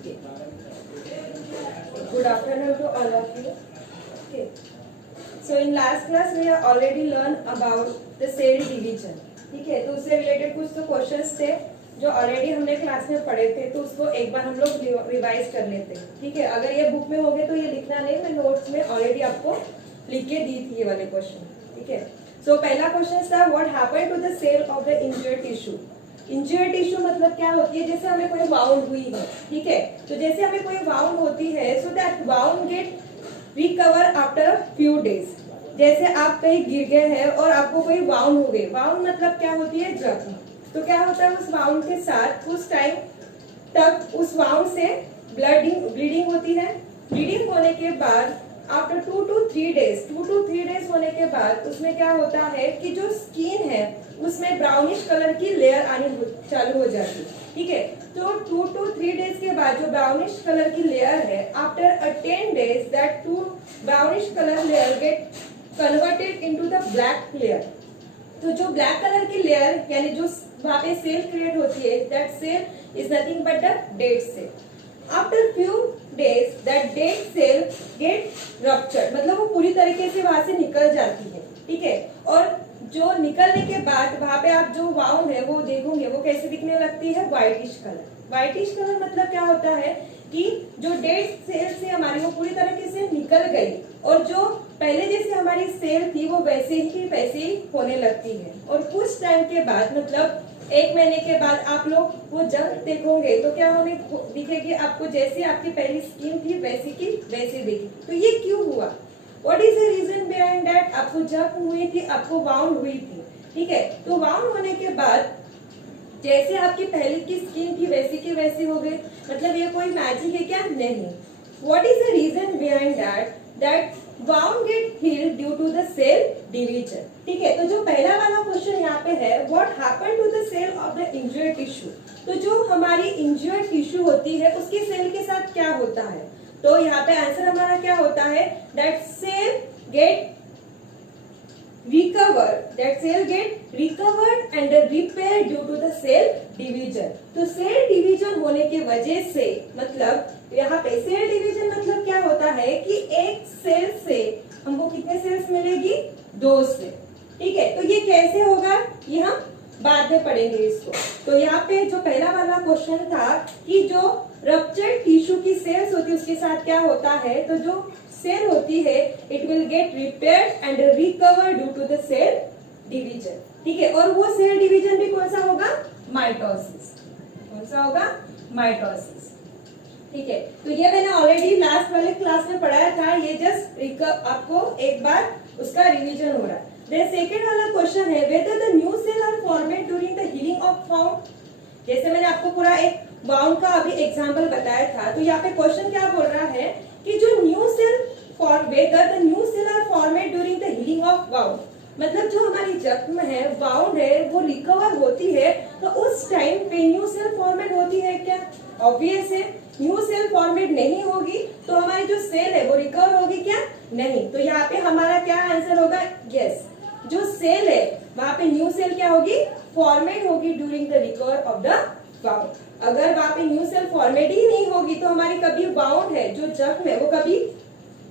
Good afternoon to all of you. Okay. So in last class we have already learned about the cell division. ठीक है, तो उससे related कुछ तो questions थे जो ऑलरेडी हमने क्लास में पढ़े थे, तो उसको एक बार हम लोग रिवाइज कर लेते हैं. ठीक है, अगर ये बुक में होंगे तो ये लिखना नहीं, मैं नोट्स में ऑलरेडी आपको लिख के दी थी ये वाले क्वेश्चन. ठीक है, सो पहला क्वेश्चन था what happened to the cell of the injured tissue. Injured tissue मतलब क्या होती है, जैसे हमें कोई वाउंड हुई है. ठीक है, तो जैसे हमें कोई वाउंड होती है, so that wound get recover after few days. जैसे आप कहीं गिर गए हैं और आपको कोई वाउंड हो गई. वाउंड मतलब क्या होती है, जख्म. तो क्या होता है उस वाउंड के साथ कुछ टाइम तक उस वाउंड से ब्लीडिंग होती है. ब्लीडिंग होने के बाद आफ्टर 2 to 3 डेज होने के बाद उसमें क्या होता है कि जो स्किन है उसमें ब्राउनिश कलर की लेयर आनी चालू हो जाती है. ठीक है, तो 2 to 3 डेज के बाद जो ब्राउनिश कलर की लेयर है, after 10 days that too brownish colour layer get converted into the black layer. तो जो ब्लैक कलर की लेयर यानी जो वहां पे सेल क्रिएट होती है, that cell is nothing but the dead cell. After few days that dead cell get ruptured, मतलब वो पूरी तरीके से वहां से निकल जाती है. ठीक है, और जो निकलने के बाद वहां पे आप जो वाउंड है वो देखोगे वो कैसे दिखने लगती है, व्हाइटिश कलर. व्हाइटिश कलर मतलब क्या होता है कि जो डेड सेल से हमारी वो पूरी तरीके से निकल गई और जो पहले जैसे हमारी सेल थी वो वैसे ही होने लगती है. और कुछ टाइम के बाद मतलब 1 महीने के बाद आप लोग वो जब देखोगे तो क्या होने दिखेगी आपको, जैसे आपकी पहली स्किन थी वैसी की वैसी दिखेगी. तो ये क्यों हुआ, what is the reason behind that. आपको जब हुई थी, आपको वाउंड हुई थी. ठीक है, तो वाउंड होने के बाद जैसे आपकी पहले की स्किन थी वैसी की वैसी हो गई. मतलब ये कोई मैजिक है क्या, नहीं. What is the reason behind that wound get healed due to the cell division. ठीक है, तो जो पहला वाला क्वेश्चन यहाँ पे है what happened to the cell of the injured tissue. तो जो हमारी इंजर्ड टिश्यू होती है उसकी सेल के साथ क्या होता है, तो यहाँ पे आंसर हमारा क्या होता है, that cell get recovered and repaired due to the cell division. तो सेल डिवीजन होने के वजह से मतलब यहाँ पे सेल डिवीजन मतलब क्या होता है कि एक सेल से हमको कितने सेल्स मिलेगी, 2 सेल. ठीक है, तो ये कैसे होगा ये हम बाद में पढ़ेंगे इसको. तो यहाँ पे जो पहला वाला क्वेश्चन था कि जो रप्चर्ड टिश्यू की सेल्स होती है उसके साथ क्या होता है, तो जो सेल होती है it will get repaired and recover due to the cell division. ठीक है, और वो सेल डिवीजन भी कौन सा होगा, माइटोसिस. कौन सा होगा, माइटोसिस. ठीक है, तो ये मैंने ऑलरेडी लास्ट वाले क्लास में पढ़ाया था, ये जस्ट आपको एक बार उसका रिवीजन हो रहा है. देन सेकंड वाला क्वेश्चन है whether the new cell are formed during the healing of wound. जैसे मैंने आपको पूरा एक वाउंड का अभी एग्जांपल बताया था, तो यहाँ पे क्वेश्चन क्या बोल रहा है कि जो new cell whether the new cell are formed during the healing of wound. मतलब जो हमारी जख्म है, वाउंड है, वो रिकवर होती है तो उस टाइम पे न्यू सेल फॉर्मेट होती है क्या, ऑब्वियस है. न्यू सेल फॉर्मेट नहीं होगी तो हमारी जो सेल है वो रिकवर होगी क्या, नहीं. तो यहाँ पे हमारा क्या आंसर होगा, यस. जो सेल है वहां पे न्यू सेल क्या होगी, फॉर्मेट होगी during the recover of the wound. अगर वहां पे न्यू सेल फॉर्मेट ही नहीं होगी तो हमारी कभी वाउंड है, जो जख्म है, वो कभी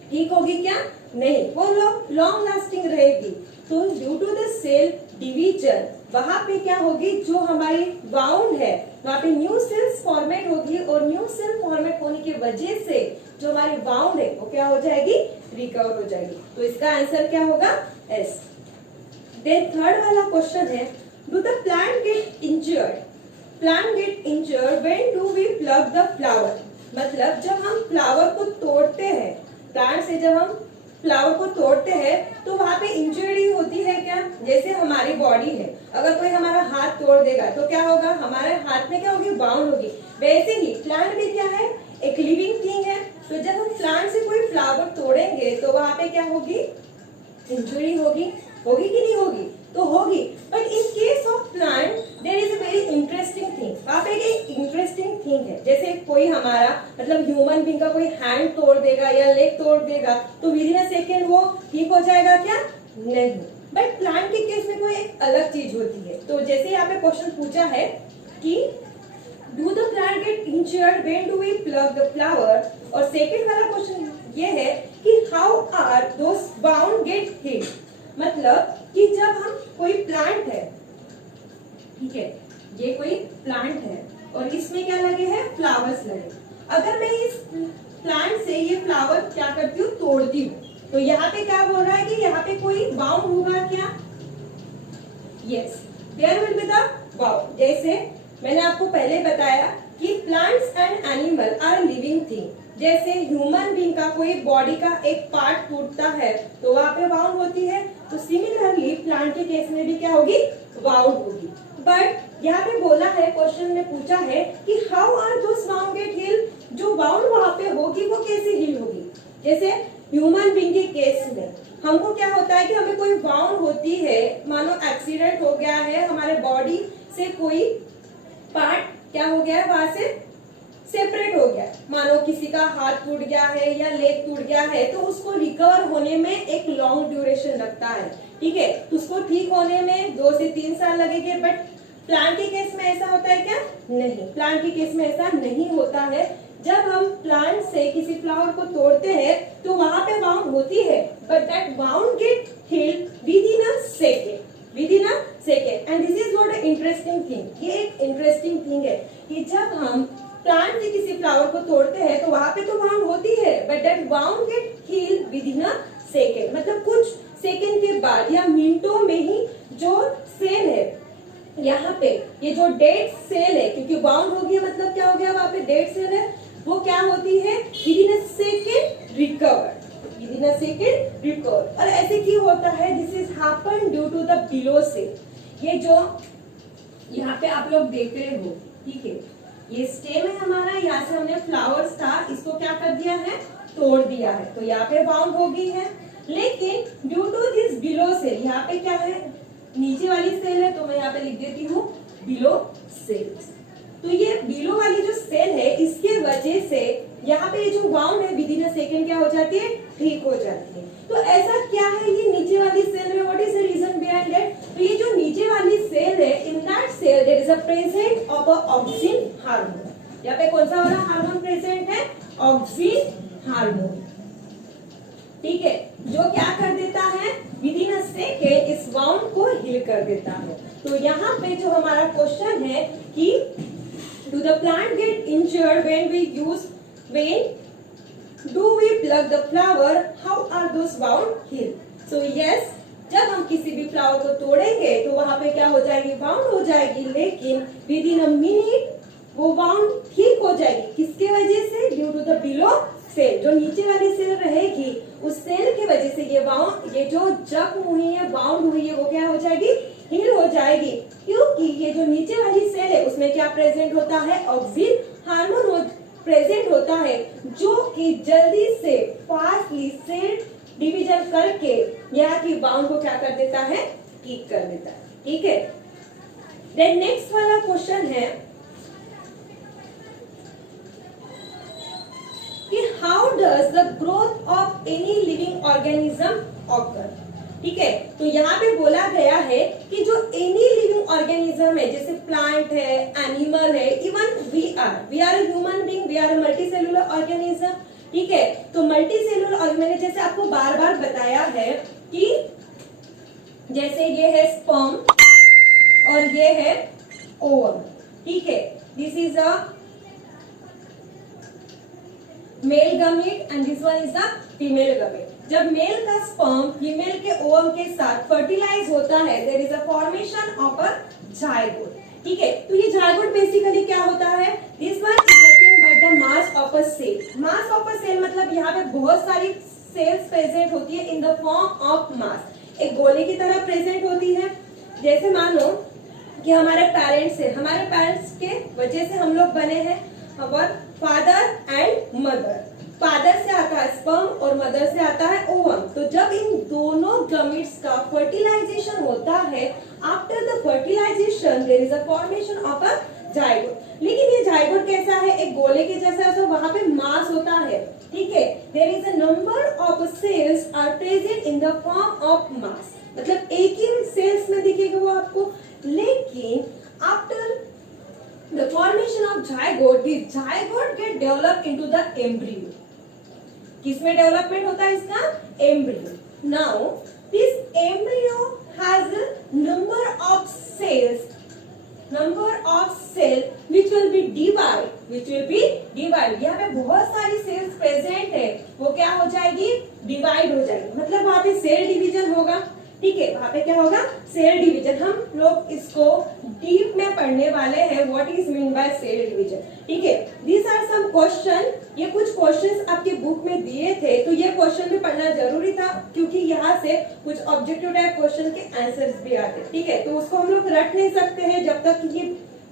ठीक होगी क्या, नहीं, वो लॉन्ग लास्टिंग रहेगी. तो due to the cell division वहां पे क्या होगी, जो हमारी वाउंड है वहां पे न्यू सेल्स फॉर्मेट होगी और न्यू सेल फॉर्मेट होने की वजह से जो हमारी वाउंड है वो क्या हो जाएगी, रिकवर हो जाएगी. तो इसका आंसर क्या होगा, एस. देन थर्ड वाला क्वेश्चन है do the plant get injured when do we pluck the flower. मतलब जब हम फ्लावर को तोड़ते हैं, प्लांट से जब हम फ्लावर को तोड़ते हैं तो वहां पे इंजरी होती है क्या, जैसे हमारी बॉडी है, अगर कोई हमारा हाथ तोड़ देगा तो क्या होगा, हमारे हाथ में क्या होगी, बाउंड होगी. वैसे ही प्लांट भी क्या है, एक लिविंग थिंग है. तो जब हम प्लांट से कोई फ्लावर तोड़ेंगे तो वहां पे क्या होगी, इंजरी होगी कि नहीं होगी, तो होगी. But in case of plant there is a very interesting thing. वहां पे एक इंटरेस्टिंग थिंग है, जैसे कोई हमारा मतलब ह्यूमन बीइंग का कोई हैंड तोड़ देगा या लेग तोड़ देगा तो विद इन अ सेकेंड वो ठीक हो जाएगा क्या, नहीं. बट प्लांट के केस में कोई एक अलग चीज होती है. तो जैसे यहाँ पे क्वेश्चन पूछा है कि do the plant get injured when do we pluck the flower, और सेकंड वाला क्वेश्चन ये है कि how are those wound get hit, मतलब कि जब हम कोई प्लांट है, ठीक है, ये कोई प्लांट है और इसमें क्या लगे हैं, फ्लावर्स लगे, अगर मैं इस प्लांट से ये फ्लावर क्या करती हूँ, तोड़ती हूँ, तो यहाँ पे क्या बोल रहा है कि यहाँ पे कोई बाउंड होगा क्या, yes, there will be the wound. जैसे मैंने आपको पहले बताया कि plants and animal are living thing, जैसे ह्यूमन बीइंग का कोई बॉडी का एक पार्ट टूटता है तो वहां पे बाउंड होती है, तो सिमिलरली प्लांट के केस में भी क्या होगी, बाउंड होगी। बट यहाँ पे बोला है, क्वेश्चन में पूछा है कि how are those wound get heal, जो बाउंड वहां पे होगी वो कैसे हील होगी। जैसे ह्यूमन बीइंग के केस में हमको क्या होता है कि हमें कोई बाउंड होती है, मानो एक्सीडेंट हो गया है, हमारे बॉडी से कोई पार्ट क्या हो गया है, वहां से सेपरेट हो गया, मानो किसी का हाथ टूट गया है या लेग टूट गया है, तो उसको रिकवर होने में एक लॉन्ग ड्यूरेशन लगता है, ठीक है, तो उसको ठीक होने में 2 से 3 साल लगेंगे। बट प्लांट के केस में ऐसा होता है क्या, नहीं, प्लांट के केस में ऐसा नहीं होता है। जब हम प्लांट से किसी फ्लावर को तोड़ते हैं तो वहां पे बाउंड होती है, but that bound gate heeled with in a second, and this is what a interesting thing. ये एक इंटरेस्टिंग थिंग है कि जब हम प्लांट से किसी फ्लावर को तोड़ते हैं तो वहां पे तो बाउंड होती है, but that bound gate heeled with in a second, मतलब कुछ सेकेंड के बाद या मिनटों में ही जो सेल है, यहाँ पे ये जो डेड सेल है, क्योंकि बाउंड हो गया मतलब क्या हो गया, वहां पे डेड सेल है, वो क्या होती है, within a second recover, within a second recover. और ऐसे क्यों होता है, this is happen due to the below cell. ये जो यहाँ पे आप लोग देख रहे हो, ठीक है, ये स्टेम है हमारा, यहाँ से हमने फ्लावर्स था, इसको क्या कर दिया है, तोड़ दिया है, तो यहाँ पे बाउंड हो गई है। लेकिन due to this below cell, यहाँ पे क्या है, नीचे वाली सेल है, तो मैं यहाँ पे लिख देती हूँ बिलो सेल्स। तो ये बिलो वाली जो सेल है, इसके वजह से यहाँ पे जो बाउंड है विद इन अ सेकेंड क्या हो जाती है, ठीक हो जाती है। तो ऐसा क्या है ये नीचे वाली सेल में, what is the reason behind that. तो ये जो नीचे वाली सेल है, in that cell there is a present of a auxin hormone. यहाँ पे कौन सा वाला हार्मोन प्रेजेंट है, ऑक्सिन हार्मोन, ठीक है, जो क्या कर देता है, विद इन अ सेकेंड इस बाउंड को हील कर देता है। तो यहाँ पे जो हमारा क्वेश्चन है कि do the plant get injured when do we pluck the flower, how are those wound heal. So yes, जब हम किसी भी फ्लावर को तोड़ेंगे तो वहां पे क्या हो जाएगी, बाउंड हो जाएगी, लेकिन विद इन अ मिनट वो बाउंड ठीक हो जाएगी। किसके वजह से, due to the below cell, जो नीचे वाली सेल रहेगी उस सेल की वजह से ये बाउंड, ये जो जख्म हुई है, बाउंड हुई है, वो क्या हो जाएगी, हील हो जाएगी। क्योंकि ये जो नीचे वाली सेल है उसमें क्या प्रेजेंट होता है, ऑक्सिन हार्मोन प्रेजेंट होता है, जो कि जल्दी से फास्टली सेल डिवीजन करके यहाँ की बाउंड को क्या कर देता है, ठीक कर देता है, ठीक है। देन नेक्स्ट वाला क्वेश्चन है कि how does the growth of any living organism occur, ठीक है। तो यहाँ पे बोला गया है कि जो एनी लिविंग ऑर्गेनिज्म है, जैसे प्लांट है, एनिमल है, even we are a human being, we are a multicellular organism, ठीक है। तो मल्टीसेलुलर, मैंने जैसे आपको बार बार बताया है कि जैसे ये है स्पर्म और ये है ओवम, ठीक है, this is a male gamete and this one is the female gamete. जब मेल का स्पर्म फीमेल के ओवम के साथ फर्टिलाइज होता है, there is a formation of a zygote, ठीक है। तो ये जायगोट बेसिकली क्या होता है, this one is nothing but the mass of a cell. Mass of a cell मतलब यहाँ पे बहुत सारी सेल्स प्रेजेंट होती है इन द फॉर्म ऑफ मास, एक गोले की तरह प्रेजेंट होती है। जैसे मान लो कि हमारे पेरेंट्स है, हमारे पेरेंट्स के वजह से हम लोग बने हैं, और फादर एंड मदर, फादर से आता है स्पर्म और मदर से आता है ओवम। तो जब इन दोनों गमीट्स का फर्टिलाइजेशन होता है, after the fertilization there is a formation of a zygote. लेकिन ये जायगोट कैसा है, एक गोले के जैसा, तो वहां पे मास होता है, ठीक है। There is a number of cells are present in the form of mass, मतलब एक ही सेल्स में दिखेगा वो आपको। लेकिन after the formation of zygote, this zygote get developed into the embryo. किसमें डेवलपमेंट होता है इसका? Embryo. Now this embryo has number of cells, which will be divide. यहाँ पे बहुत सारी सेल्स प्रेजेंट है, वो क्या हो जाएगी? डिवाइड हो जाएगी. मतलब वहाँ पे सेल डिवीजन होगा. ठीक है, वहाँ पे क्या होगा? Cell division. हम लोग इसको डीप में पढ़ने वाले हैं, what is mean by cell division. ठीक है, दीज आर सम क्वेश्चन. ये कुछ क्वेश्चंस आपके बुक में दिए थे, तो ये क्वेश्चन भी पढ़ना जरूरी था, क्योंकि यहाँ से कुछ ऑब्जेक्टिव टाइप क्वेश्चन के आंसर्स भी आते. ठीक है, तो उसको हम लोग रट नहीं सकते हैं जब तक कि ये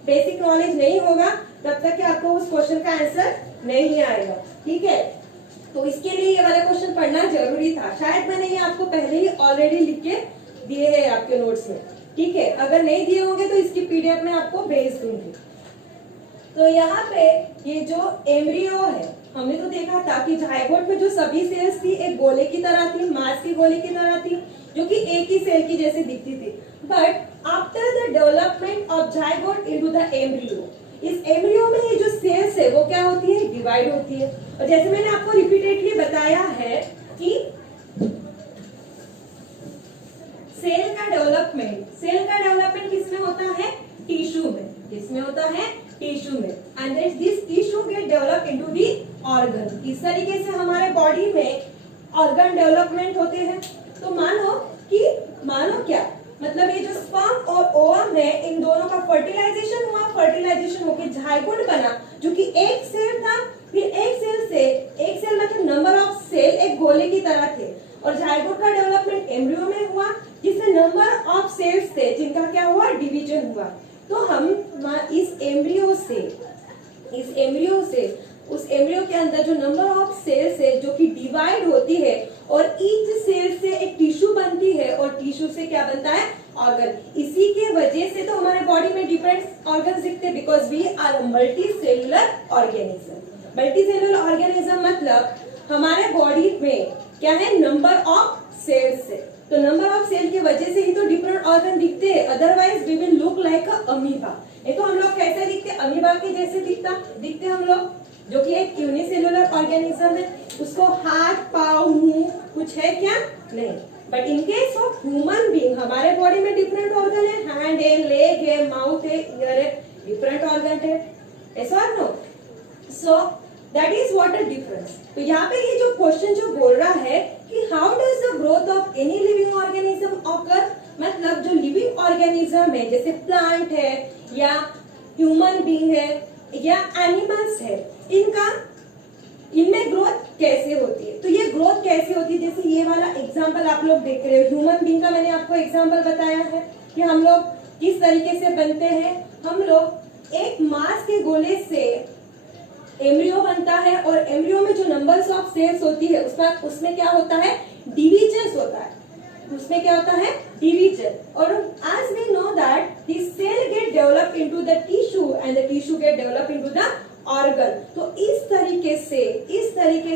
बेसिक नॉलेज नहीं होगा, तब तक कि आपको उस क्वेश्चन का आंसर नहीं आएगा. ठीक है, तो इसके लिए ये वाला क्वेश्चन पढ़ना जरूरी था. शायद मैंने ये आपको पहले ही ऑलरेडी लिख के दिए हैं आपके नोट्स में. ठीक है, अगर नहीं दिए होंगे तो इसकी पीडीएफ में आपको भेज दूंगी. तो यहाँ पे ये जो एम्ब्रियो है, हमने तो देखा था कि जायगोट में जो सभी सेल्स थी एक गोले की तरह थी, मांस की गोले की तरह थी, जो कि एक ही सेल की जैसे दिखती थी. But after the development of zygote into the embryo, इस एम्ब्रियो में ये जो सेल्स है वो क्या होती है? डिवाइड होती है. और जैसे मैंने आपको रिपीटेडली बताया है कि सेल का डेवलपमेंट किसमें होता है? टिश्यू में. किसमें होता है? टिश्यू में. And this tissue get develop into the organ. इस तरीके से हमारे बॉडी में ऑर्गन डेवलपमेंट होते हैं. तो मानो क्या मतलब ये जो स्पर्म और ओवम है, इन दोनों का फर्टिलाइजेशन हुआ, फर्टिलाइजेशन होकर जायगोट बना, जो कि एक सेल था. फिर एक सेल मतलब नंबर ऑफ सेल एक गोले की तरह थे, और जायगोट का डेवलपमेंट एम्ब्रियो में हुआ, जिसमें नंबर ऑफ सेल्स थे जिनका क्या हुआ? डिवीजन हुआ. तो हम इस एम्ब्रियो से उस एम्ब्रियो के अंदर जो नंबर ऑफ सेल्स है जो कि डिवाइड होती है, और ईच सेल से एक टिश्यू बनती है, और टिश्यू से क्या बनता है? ऑर्गन. इसी के वजह से तो हमारे बॉडी में डिफरेंट ऑर्गन दिखते हैं, because we are multi cellular organism. Multi cellular organism मतलब हमारे बॉडी में क्या है? नंबर ऑफ सेल्स है. तो नंबर ऑफ सेल की वजह से ही तो डिफरेंट ऑर्गन दिखते हैं. Otherwise we will look like a amoeba. ये तो हम लोग कैसे दिखते? अमीबा के जैसे दिखते हम लोग, जो कि एक यूनिसेलुलर ऑर्गेनिज्म है. उसको हाथ, पाँव, मुंह कुछ है क्या? नहीं. But in case of human being, हमारे बॉडी में डिफरेंट ऑर्गन है. हैंड है, लेग है, माउथ है, ईयर है, डिफरेंट ऑर्गन है. ऐसा और no? So that is what a difference. तो यहाँ पे ये जो क्वेश्चन जो बोल रहा है कि how does the growth of any living organism occur, मतलब जो लिविंग ऑर्गेनिज्म है, जैसे प्लांट है या ह्यूमन बीइंग है या एनिमल्स है, इनमें ग्रोथ कैसे होती है? तो ये ग्रोथ कैसे होती है? जैसे ये वाला एग्जांपल आप लोग देख रहे हो, ह्यूमन बीइंग का मैंने आपको एग्जांपल बताया है कि हम लोग किस तरीके से बनते हैं. हम लोग एक मांस के गोले से एम्ब्रियो बनता है, और एम्ब्रियो में जो नंबर्स ऑफ सेल्स होती है उसमें क्या होता है? डिवीजन होता है. उसमें क्या होता है? डिवीजन. और as we know that the cell get developed into the tissue and the tissue get developed into the organ. तो इस तरीके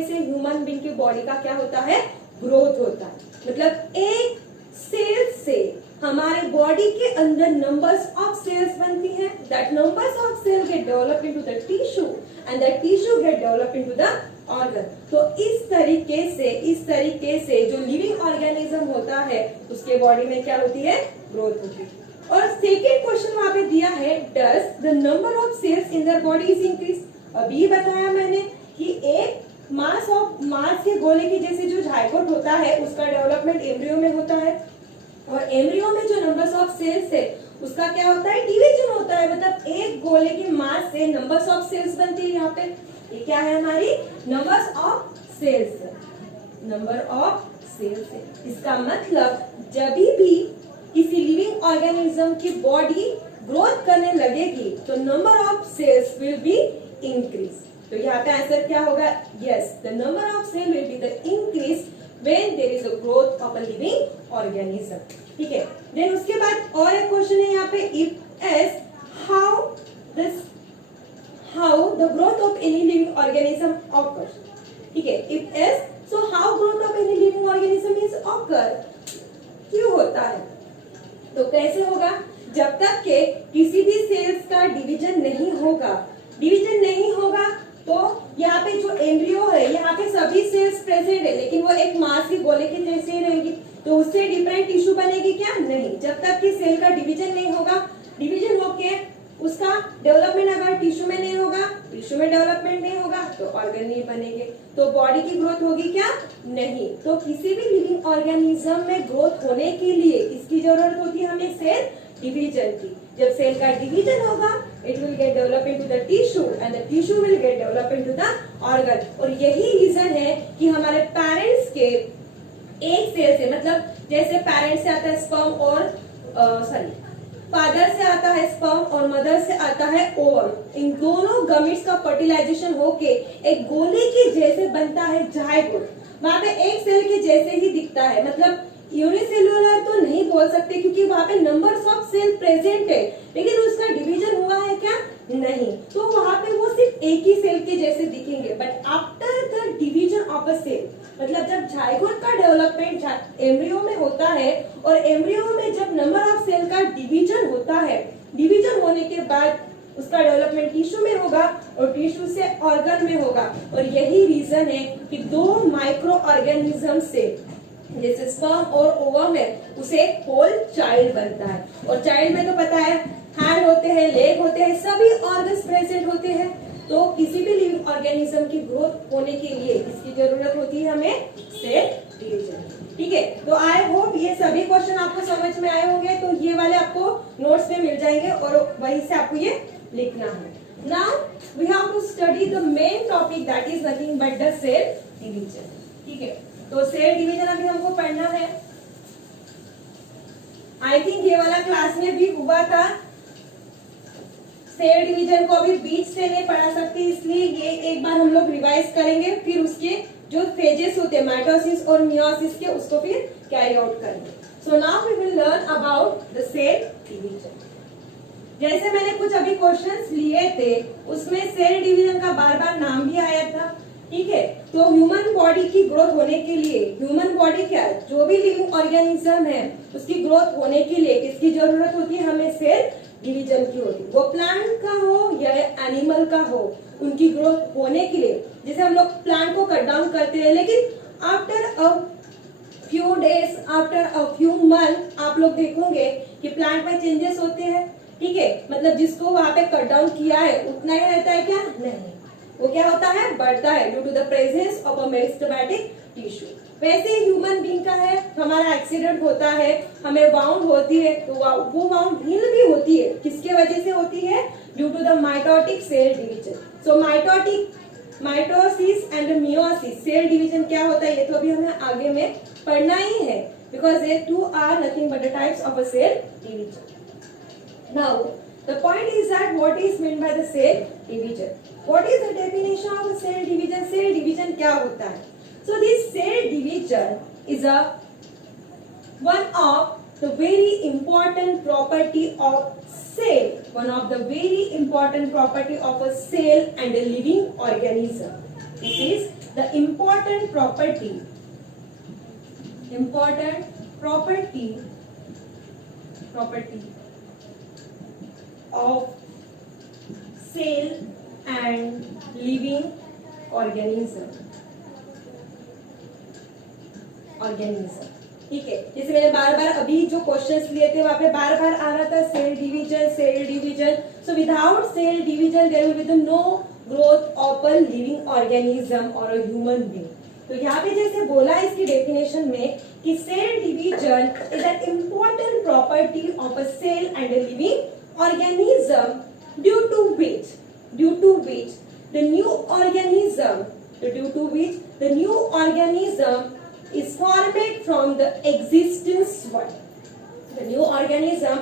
से ह्यूमन बीइंग की बॉडी का क्या होता है? ग्रोथ होता है. मतलब एक सेल से हमारे बॉडी के अंदर नंबर्स ऑफ सेल्स बनती हैं. That numbers of cell get develop into the tissue and that tissue get develop into the organ. तो इस तरीके से जो लिविंग ऑर्गेनिज्म होता है उसके बॉडी में क्या होती है? ग्रोथ होती है. और सेकेंड क्वेश्चन वहां पे दिया है, does the number of cells in their body is increase. अभी बताया मैंने कि एक मांस के गोले की जैसे जो जायगोट होता है उसका डेवलपमेंट एम्ब्रियो में होता है, और एम्ब्रियो में जो नंबर्स ऑफ सेल्स है उसका क्या होता है? डिवीजन होता है. मतलब एक गोले की मास से नंबर्स ऑफ सेल्स बनती है. यहाँ पे ये क्या है? हमारी numbers of cells. Number of cells है. इसका मतलब जब भी किसी लिविंग ऑर्गेनिज्म की बॉडी ग्रोथ करने लगेगी तो number of cells will be increase. तो यहाँ पे आंसर क्या होगा? Yes, the number of cell will be the increase when there is a growth of a living organism. ठीक है. देन उसके बाद और एक क्वेश्चन है यहाँ पे, if as how the growth of any living organism occurs. ठीक है. if as, so how growth of any living organism is occur, क्यों होता है? तो कैसे होगा? जब तक के किसी भी सेल्स का डिवीजन नहीं होगा तो यहाँ पे जो एम्ब्रियो है, यहाँ पे सभी सेल्स प्रेजेंट है, लेकिन वो एक मांस के गोले के जैसे ही रहेगी, तो उससे डिफरेंट टिश्यू बनेगी क्या? नहीं। जब तक कि सेल का डिवीजन नहीं होगा, डिवीजन होके उसका डेवलपमेंट अगर टिश्यू में नहीं होगा, टिश्यू में डेवलपमेंट नहीं होगा तो ऑर्गन नहीं बनेंगे, तो बॉडी की ग्रोथ होगी क्या? नहीं। तो किसी भी लिविंग ऑर्गेनिज्म में ग्रोथ होने के लिए इसकी जरूरत होती है हमें सेल डिवीजन की। जब सेल का डिवीजन होगा, it will gate develop into the tissue and the tissue will get develop into the organ. और यही रीजन है कि हमारे पेरेंट्स के एक सेल से, मतलब जैसे पेरेंट्स से आता है स्पर्म और फादर से आता है स्पर्म और मदर से आता है ओवम, इन दोनों गमीट्स का फर्टिलाइजेशन होके एक गोले के जैसे बनता है जायगोट। वहां पे एक सेल के जैसे ही दिखता है, मतलब यूनिसेलुलर तो नहीं बोल सकते क्योंकि वहां पे नंबर्स ऑफ सेल प्रेजेंट है, लेकिन उसका डिवीजन हुआ है क्या? नहीं। तो वहां पे वो सिर्फ एक ही सेल के जैसे दिखेंगे। But after the division of a cell, मतलब जब जायगोट का डेवलपमेंट एम्ब्रियो में होता है और एम्ब्रियो में जब नंबर ऑफ सेल का डिवीजन होता है, डिवीजन होने के बाद उसका डेवलपमेंट टिश्यू में होगा और टिश्यू से ऑर्गन में होगा। और यही रीजन है कि दो माइक्रो ऑर्गेनिज्म से, जैसे स्पर्म और ओवम है, उसे होल चाइल्ड बनता है। और चाइल्ड में तो पता है हैंड होते हैं, लेग होते हैं, सभी ऑर्गन्स प्रेजेंट होते हैं। तो किसी भी लिविंग ऑर्गेनिज्म की ग्रोथ होने के लिए इसकी जरूरत होती है हमें सेल डिवीजन। ठीक है, तो आई होप ये सभी क्वेश्चन आपको समझ में आए होंगे। तो ये वाले आपको नोट्स में मिल जाएंगे और वहीं से आपको ये लिखना है। Now we have to study the main topic that is nothing but the cell division. ठीक है, तो सेल डिवीजन अभी हमको पढ़ना है। आई थिंक ये वाला क्लास में भी हुआ था। सेल डिवीजन को अभी बीच से नहीं पढ़ा सकती, इसलिए ये एक बार हम लोग रिवाइज करेंगे, फिर उसके जो फेजेस होते हैं माइटोसिस और मियोसिस के, उसको फिर कैरी आउट करेंगे। So now we will learn about the cell division. जैसे मैंने कुछ अभी क्वेश्चंस लिए थे, उसमें सेल डिवीजन का बार बार नाम भी आया था। ठीक है, तो ह्यूमन बॉडी की ग्रोथ होने के लिए, ह्यूमन बॉडी क्या है, जो भी लिविंग ऑर्गेनिज्म है उसकी ग्रोथ होने के लिए किसकी जरूरत होती है? हमें सेल डिवीजन की होती है। वो प्लांट का हो या एनिमल का हो, उनकी ग्रोथ होने के लिए, जैसे हम लोग प्लांट को कट डाउन करते हैं, लेकिन after a few days, after a few month आप लोग देखोगे कि प्लांट में चेंजेस होते हैं। ठीक है, मतलब जिसको वहां पे कट डाउन किया है उतना ही रहता है क्या? नहीं, वो क्या होता है? बढ़ता है due to the presence of a meristematic tissue. वैसे ह्यूमन बीइंग का है, हमारा एक्सीडेंट होता है, हमें वाउंड होती है, तो वो वाउंड हील भी होती है, किसके वजह से होती है? Due to the mitotic cell division. So mitosis and meiosis, cell division क्या होता है ये तो अभी हमें आगे में पढ़ना ही है, because they two are nothing but the types of a cell division. Now, the point is that what is meant by the cell division? What is the definition of a cell division? Cell division क्या होता है? So this cell division is one of the very important property of cell. One of the very important property of a cell and a living organism. This is the important property of cell and living organism। ठीक है, जैसे मैंने बार बार अभी जो questions लिए थे वहां पे बार बार आ रहा था cell division. So without cell division there will be no growth of a living organism और अ ह्यूमन बीइंग। तो यहाँ पे जैसे बोला इसकी डेफिनेशन में कि cell division is an important property of a cell and a living organism due to which the new organism is formed from the existence one. The new organism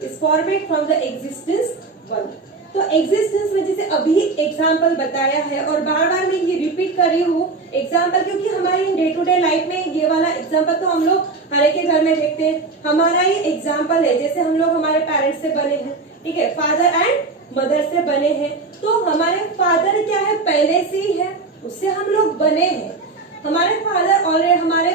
is formed from the existence one. तो existence में जैसे अभी example बताया है और बार बार मैं ये repeat कर रही हूँ एग्जाम्पल, क्योंकि हमारी डे टू डे लाइफ में ये वाला एग्जाम्पल तो हम लोग हर एक के घर में देखते हैं। हमारा ही एग्जाम्पल है, जैसे हम लोग हमारे पेरेंट्स से बने हैं, ठीक है, फादर एंड मदर से बने हैं। तो हमारे फादर क्या है? पहले से ही है, उससे हम लोग बने हैं। हमारे फादर और हमारे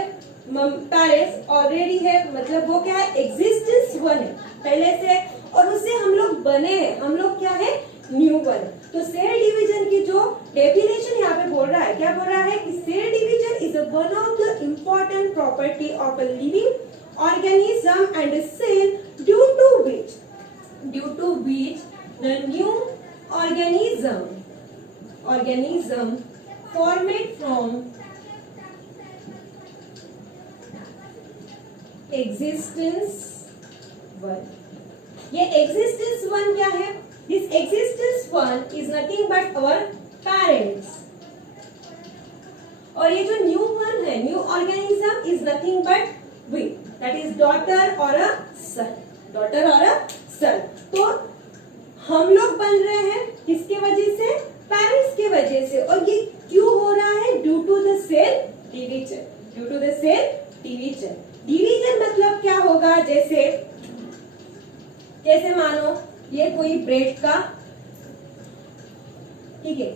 पेरेंट्स ऑलरेडी है, मतलब वो क्या है, एग्जिस्टेंस वन है पहले से, और उससे हम लोग बने हैं, हम लोग क्या है, न्यू वन। तो सेल डिवीजन की जो डेफिनेशन यहाँ पे बोल रहा है, क्या बोल रहा है कि cell division is one of the important property of a living organism and a cell due to which the new organism formed from existence one। ये existence one क्या है? This existence one is nothing but our parents। और ये जो new one है, new organism is nothing but we, that is daughter और a sun, daughter और a सन। तो हम लोग बन रहे हैं किसके वजह से? पेरेंट्स के वजह से। और ये क्यों हो रहा है? Due to the cell division, due to the cell division. Division मतलब क्या होगा? जैसे मानो ये कोई ब्रेड का, ठीक है,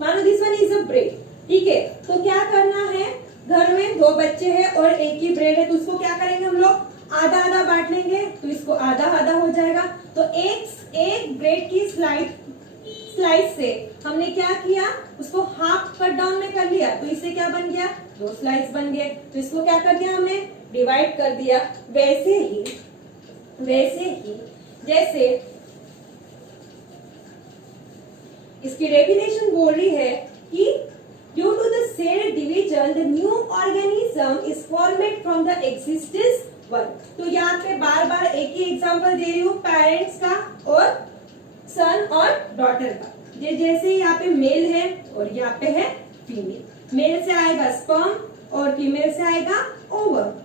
मानो this one is a bread, ठीक है, तो क्या करना है, घर में दो बच्चे हैं और एक ही ब्रेड है, तो उसको क्या करेंगे हम लोग? आधा आधा बांट लेंगे, तो इसको आधा आधा हो जाएगा। तो एक ब्रेड की स्लाइस से हमने क्या किया, उसको हाफ कट डाउन में कर लिया, तो इससे क्या बन गया? दो स्लाइस बन गए। तो इसको क्या कर दिया हमने? डिवाइड कर दिया। वैसे ही जैसे इसकी डेफिनेशन बोल रही है कि due to the cell division the new organism is formed from the existence one. तो यहाँ पे बार बार एक ही एग्जांपल दे रही हूँ, पेरेंट्स का और सन और डॉटर का। जैसे यहाँ पे मेल है और यहाँ पे है फीमेल। मेल से आएगा स्पर्म और फीमेल से आएगा ओवम।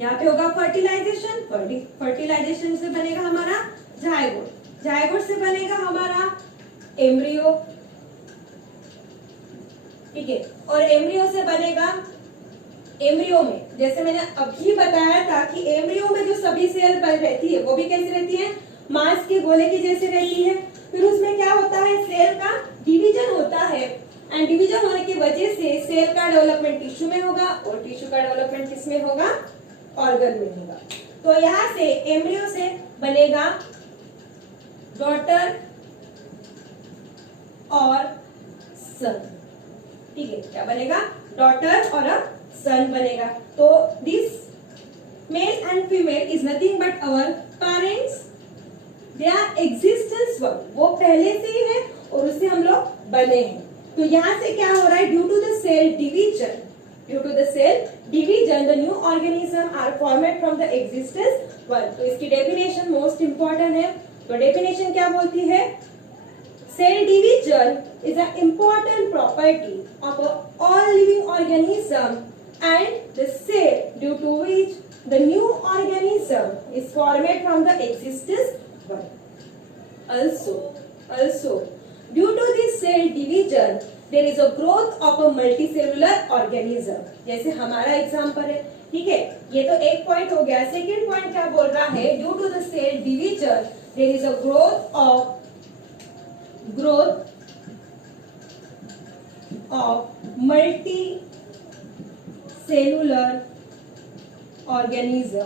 यहाँ पे होगा फर्टिलाइजेशन, फर्टिलाइजेशन से बनेगा हमारा जायगोट, जायगोट से बनेगा हमारा एम्ब्रियो, ठीक है, और एम्ब्रियो से बनेगा, एम्ब्रियो में जैसे मैंने अभी बताया था कि एम्ब्रियो में जो सभी सेल रहती है वो भी कैसी रहती है? मांस के गोले की जैसे रहती है। फिर उसमें क्या होता है? सेल का डिवीजन होता है, एंड डिवीजन होने की वजह से सेल का डेवलपमेंट टिश्यू में होगा और टिश्यू का डेवलपमेंट किसमें होगा? ऑर्गन में होगा। तो यहाँ से एम्ब्रियो से बनेगा डॉटर और सन, ठीक है, क्या बनेगा? डॉटर और अ सन बनेगा। तो this male and female is nothing but our parents, they are existence one, वो पहले से ही है और उससे हम लोग बने हैं। तो यहाँ से क्या हो रहा है? Due to the cell division, the new organism are formed from the existence one। तो इसकी डेफिनेशन मोस्ट इंपॉर्टेंट है। तो डेफिनेशन क्या बोलती है? Cell division is an important property of all living organism and the cell due to which the new organism is formed from the existence one। Also due to this cell division there is a growth of a multicellular organism। जैसे हमारा example है, ठीक है, ये तो एक point हो गया। सेकेंड पॉइंट क्या बोल रहा है? Due to the cell division there is a growth of multi cellular organism.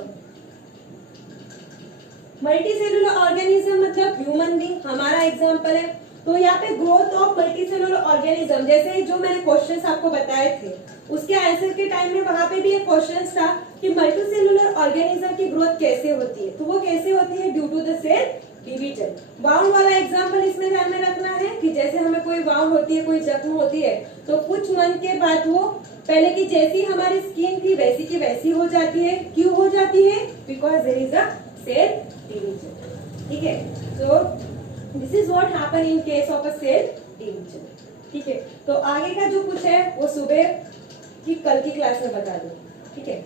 Multi cellular organism मतलब ह्यूमन बीइंग हमारा एग्जाम्पल है। तो यहाँ पे growth of multi cellular organism, जैसे जो मैंने क्वेश्चंस आपको बताए थे उसके आंसर के टाइम में वहां पे भी एक क्वेश्चन था कि मल्टी सेलुलर ऑर्गेनिज्म की ग्रोथ कैसे होती है। तो वो कैसे होती है? Due to the cell division. Wound वाला एग्जाम्पल इसमें ध्यान में रखना है कि जैसे हमें कोई वाउंड होती है, कोई जख्म होती है, तो कुछ मंथ के बाद वो पहले की जैसी हमारी स्किन थी वैसी की वैसी हो जाती है। क्यों हो जाती है? Because there is a cell division, ठीक है। So this is what happen in case of a cell division, ठीक है। तो आगे का जो कुछ है वो सुबह की कल की क्लास में बता दूंगी, ठीक है।